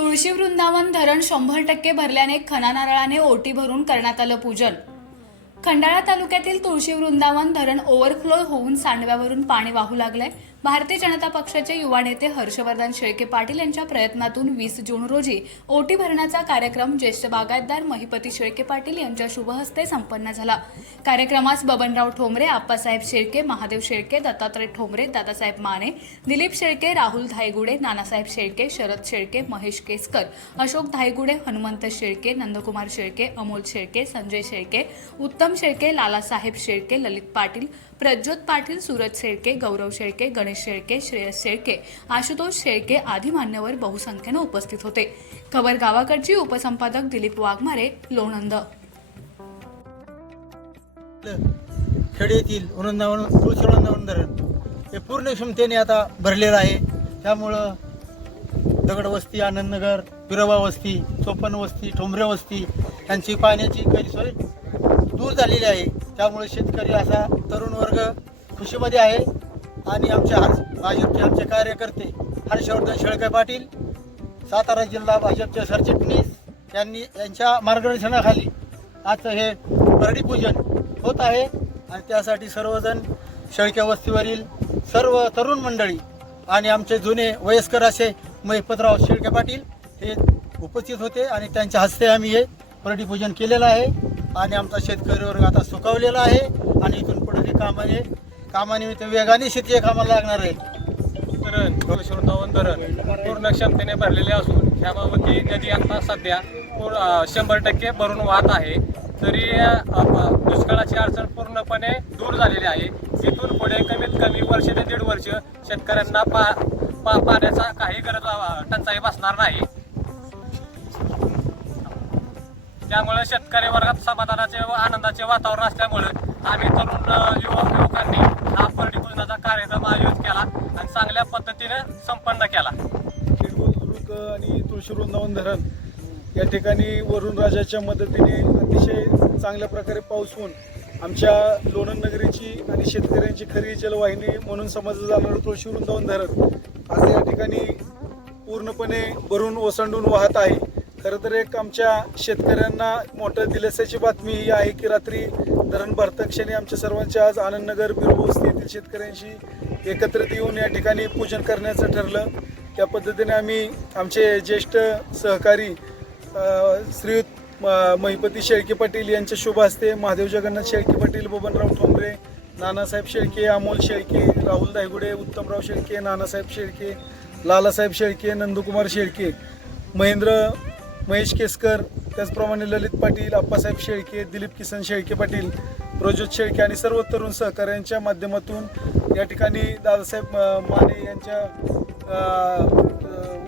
तुळशी वृंदावन धरण शंभर टक्के भरल्याने खना नारळाने ओटी भरून करण्यात आलं पूजन. खंडाळा तालुक्यातील तुळशी वृंदावन धरण ओव्हरफ्लो होऊन सांडव्यावरून पाणी वाहू लागलंय. भारतीय जनता पक्षाचे युवा नेते हर्षवर्धन शेळके पाटील यांच्या प्रयत्नातून वीस जून रोजी ओटी भरण्याचा कार्यक्रम ज्येष्ठ बागायतदार महिपती शेळके पाटील यांच्या शुभहस्ते संपन्न झाला. कार्यक्रमास बबनराव ठोंबरे आप्पासाहेब शेळके महादेव शेळके दत्तात्रय ठोंबरे दादासाहेब माने दिलीप शेळके राहुल धायगुडे नानासाहेब शेळके शरद शेळके महेश केसकर अशोक धायगुडे हनुमंत शेळके नंदकुमार शेळके अमोल शेळके संजय शेळके उत्तम शेळके लालासाहेब शेळके ललित पाटील प्रज्योत पाटील सूरज शेळके गौरव शेळके गणेश शेळके श्रेयस शेळके. आशुतोष शेळके आदी मान्यवर बहुसंख्येनं उपस्थित होते. खबर गावाकडची उपसंपादक दिलीप वाघमारे लोणंद. खेड येथील वृंदावन तुळशी वृंदावन धरण हे पूर्ण क्षमतेने आता भरलेलं आहे. त्यामुळं दगडवस्ती आनंदनगर पिरोबा वस्ती चोपन वस्ती ठोंबरे वस्ती यांची पाण्याची गैरसोय दूर झालेली आहे. त्यामुळे शेतकरी असा तरुण वर्ग खुशीमध्ये आहे. आणि आमचे हर्ष भाजपचे आमचे कार्यकर्ते हर्षवर्धन शेळके पाटील सातारा जिल्हा भाजपचे सरचिटणीस यांनी यांच्या मार्गदर्शनाखाली आजचं हे परडी पूजन होत आहे. आणि त्यासाठी सर्वजण शेळक्या वस्तीवरील सर्व तरुण मंडळी आणि आमचे जुने वयस्कर असे महिपतराव शेळके पाटील हे उपस्थित होते आणि त्यांच्या हस्ते आम्ही हे परडी पूजन केलेलं आहे. आणि आमचा शेतकरी वर्ग आता सुकावलेला आहे आणि इथून पुढे जे काम आहे. कामानिमित्त वेगाने शेती कामाला लागणार आहे. धरण वृंदावन धरण पूर्ण क्षमतेने भरलेले असून ह्याबाबती नदी आता सध्या पूर शंभर टक्के भरून वाहत आहे. तरी दुष्काळाची अडचण पूर्णपणे दूर झालेली आहे. तिथून पुढे कमीत कमी वर्ष ते दीड वर्ष शेतकऱ्यांना पा पा पाण्याचा काही गरज टंचाई बसणार नाही. त्यामुळे शेतकरी वर्गात समाधानाचे व आनंदाचे वातावरण असल्यामुळे आम्ही तरुण युवक युवकांनी हा परडी कार्यक्रम आयोजित केला आणि चांगल्या पद्धतीने संपन्न केला. दुर्ग आणि तुळशी वृंदावन धरण या ठिकाणी वरुण राजाच्या मदतीने अतिशय चांगल्या प्रकारे पाऊस होऊन आमच्या लोणंद नगरीची आणि शेतकऱ्यांची खरी जलवाहिनी म्हणून समजलं जाणारं तुळशी वृंदावन धरण आज या ठिकाणी पूर्णपणे भरून ओसंडून वाहत आहे. खरं तर एक आमच्या शेतकऱ्यांना मोठं दिलासाची बातमी ही आहे की रात्री धरण भरताक्षणी आमच्या सर्वांच्या आज आनंदनगर बिरोबा येथील शेतकऱ्यांशी एकत्रित येऊन या ठिकाणी पूजन करण्याचं ठरलं. त्या पद्धतीने आम्ही आमचे ज्येष्ठ सहकारी श्रीयुत महिपती शेळके पाटील यांच्या शुभ हस्ते महादेव जगन्नाथ शेळके पाटील बबनराव ठोंबरे नानासाहेब शेळके अमोल शेळके राहुल दायगुडे उत्तमराव शेळके नानासाहेब शेळके लालासाहेब शेळके नंदकुमार शेळके महेंद्र महेश केसकर त्याचप्रमाणे ललित पाटील अप्पासाहेब शेळके दिलीप किसन शेळके पाटील प्रज्योत शेळके आणि सर्व तरुण सहकाऱ्यांच्या माध्यमातून या ठिकाणी दादासाहेब माने यांच्या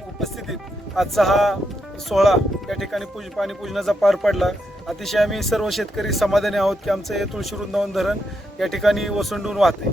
उपस्थितीत आजचा हा सोहळा या ठिकाणी पूज पाणी पूजनाचा पार पडला. अतिशय आम्ही सर्व शेतकरी समाधानी आहोत की आमचं हे तुळशीवृंदावन धरण या ठिकाणी ओसंडून वाहते.